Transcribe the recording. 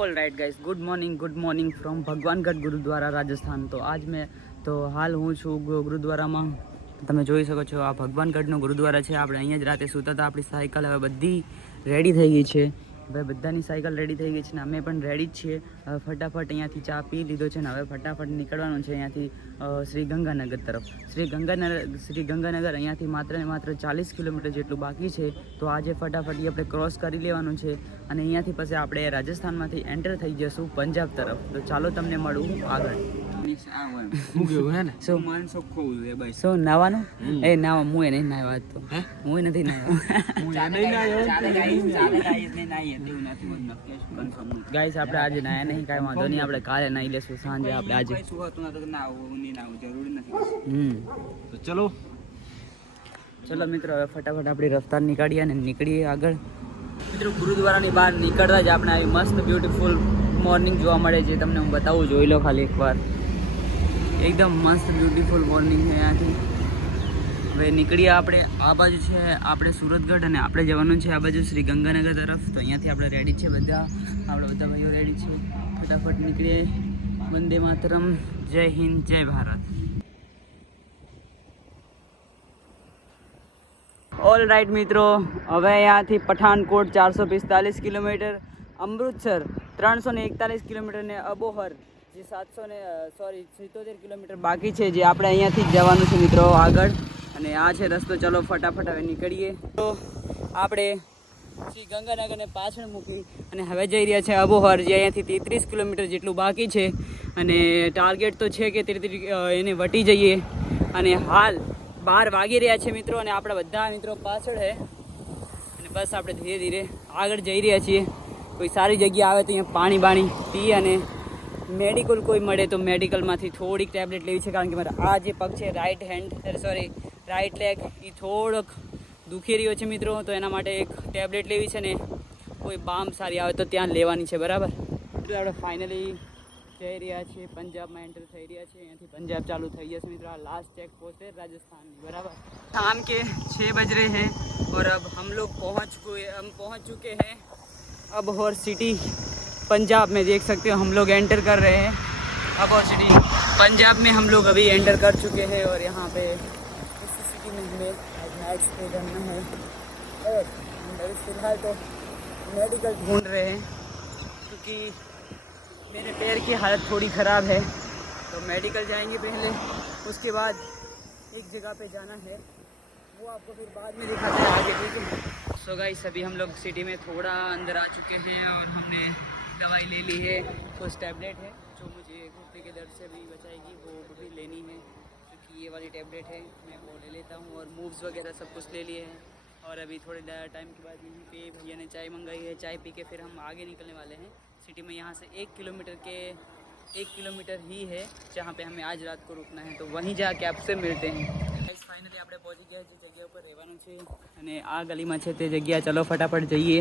All right guys good morning good morning from Bhagwangarh gurdwara Rajasthan તો આજ મેં, તો હાલ હું છું ગુરુદ્વારામાં. તમે જોઈ શકો છો, આ ભગવાનગઢનો ગુરુદ્વારા છે. આપણે અહીંયા જ રાતે સૂતા હતા. આપણી સાયકલ હવે બધી રેડી થઈ ગઈ છે. હવે બધાની સાયકલ રેડી થઈ ગઈ છે ને અમે પણ રેડી જ છીએ. ફટાફટ અહીંયાથી ચા પી લીધો છે ને હવે ફટાફટ નીકળવાનું છે અહીંયાથી શ્રી ગંગાનગર તરફ. શ્રી ગંગાનગર શ્રી ગંગાનગર અહીંયાથી માત્ર ને માત્ર ચાલીસ કિલોમીટર જેટલું બાકી છે. તો આજે ફટાફટ આપણે ક્રોસ કરી લેવાનું છે અને અહીંયાથી પછી આપણે રાજસ્થાનમાંથી એન્ટર થઈ જશું પંજાબ તરફ. તો ચાલો તમને મળું આગળ. શું નાવાનું? એ નાવા હું એ નહીં નાવા આજ તો. હું? નથી નાવા. ગાઈસ આપણે આજે નાયા નહીં કાંઈ વાંધો નહીં આપણે કાલે નાહી લેશું સાંજે આપણે આજે. હમ. ચલો. ચલો મિત્રો હવે ફટાફટ આપણી રફતાર નીકળીએ અને નીકળીએ આગળ. મિત્રો ગુરુદ્વારાની બહાર નીકળતા જ આપણે આવી મસ્ત બ્યુટીફુલ મોર્નિંગ જોવા મળે છે તમને હું બતાવું જોઈ લો ખાલી એકવાર. એકદમ મસ્ત બ્યુટીફુલ મોર્નિંગ છે અહીંયાથી હવે નીકળીએ આપણે આ બાજુ છે આપણે સુરતગઢ અને આપણે જવાનું છે આ બાજુ શ્રી ગંગાનગર તરફ. તો અહીંયાથી આપણે રેડી છે બધા. આપણા બધા ભાઈઓ રેડી છે. ફટાફટ નીકળીએ. વંદે માતરમ. જય હિન્દ, જય ભારત. ઓલ રાઈટ મિત્રો. હવે અહીંયાથી પઠાનકોટ ચારસો પિસ્તાલીસ કિલોમીટર, અમૃતસર ત્રણસો ને એકતાલીસ કિલોમીટર ને અબોહર. જે સાતસો ને સોરી સિત્તોતેર કિલોમીટર બાકી છે જે આપણે અહીંયાથી જ જવાનું છે મિત્રો આગળ. અને આ છે રસ્તો, ચલો ફટાફટ હવે નીકળીએ. તો આપણે શ્રી ગંગાનગરને પાછળ મૂકી અને હવે જઈ રહ્યા છે અબોહર જે અહીંયાથી તેત્રીસ કિલોમીટર જેટલું બાકી છે. અને ટાર્ગેટ તો છે કે તેત્રીસ એને વટી જઈએ. અને હાલ બાર વાગી રહ્યા છે મિત્રો અને આપણા બધા મિત્રો પાછળ છે અને બસ આપણે ધીરે ધીરે આગળ જઈ રહ્યા છીએ. કોઈ સારી જગ્યા આવે તો અહીંયા પાણી બાણી પી અને મેડિકલ કોઈ મળે તો મેડિકલમાંથી થોડીક ટેબ્લેટ લેવી છે, કારણ કે મારા આ જે પગ છે right hand sorry right leg એ થોડોક દુખી રહ્યો છે મિત્રો, તો એના માટે એક ટેબ્લેટ લેવી છે ને, કોઈ બામ સારી આવે તો ત્યાં લેવાની છે, બરાબર? આપણે ફાઇનલી જઈ રહ્યા છીએ, પંજાબમાં એન્ટર થઈ રહ્યા છે અહીંયાથી પંજાબ ચાલુ થઈ ગયા છે મિત્રો, આ લાસ્ટ ચેક પોસ્ટ છે રાજસ્થાનની, બરાબર? शाम के छः बज रहे हैं और अब हम પહોંચ पहुँच हम पहुँच चुके हैं अब और सिटी पंजाब में देख सकते हो, हम लोग एंटर कर रहे हैं। अब और सिटी पंजाब में हम लोग अभी एंटर कर चुके हैं और यहाँ पे इसी सिटी में हमें नाइट स्टे करना है और अभी फ़िलहाल तो मेडिकल ढूंढ रहे हैं, क्योंकि मेरे पैर की हालत थोड़ी ख़राब है। तो मेडिकल जाएँगे पहले, उसके बाद एक जगह पे जाना है। वो आपको फिर बाद में दिखाते हैं आगे, ठीक है? सो गाइस अभी हम लोग सिटी में थोड़ा अंदर आ चुके हैं और हमने दवाई ले ली है कुछ टैबलेट है जो मुझे घुटने के दर्द से भी बचाएगी वो भी लेनी है क्योंकि ये वाली टैबलेट है मैं वो ले लेता हूँ और मूव्स वगैरह सब कुछ ले लिए हैं और अभी थोड़े टाइम के बाद यहीं पे भैया ने चाय मंगाई है चाय पी के फिर हम आगे निकलने वाले हैं सिटी में यहाँ से एक किलोमीटर के एक किलोमीटर ही है जहाँ पे हमें आज रात को रुकना है तो वहीं जाके आपसे मिलते हैं ફાઇનલી આપણે પહોંચી ગયા છે જગ્યા ઉપર રહેવાનું છે અને આ ગલીમાં છે તે જગ્યા ચલો ફટાફટ જઈએ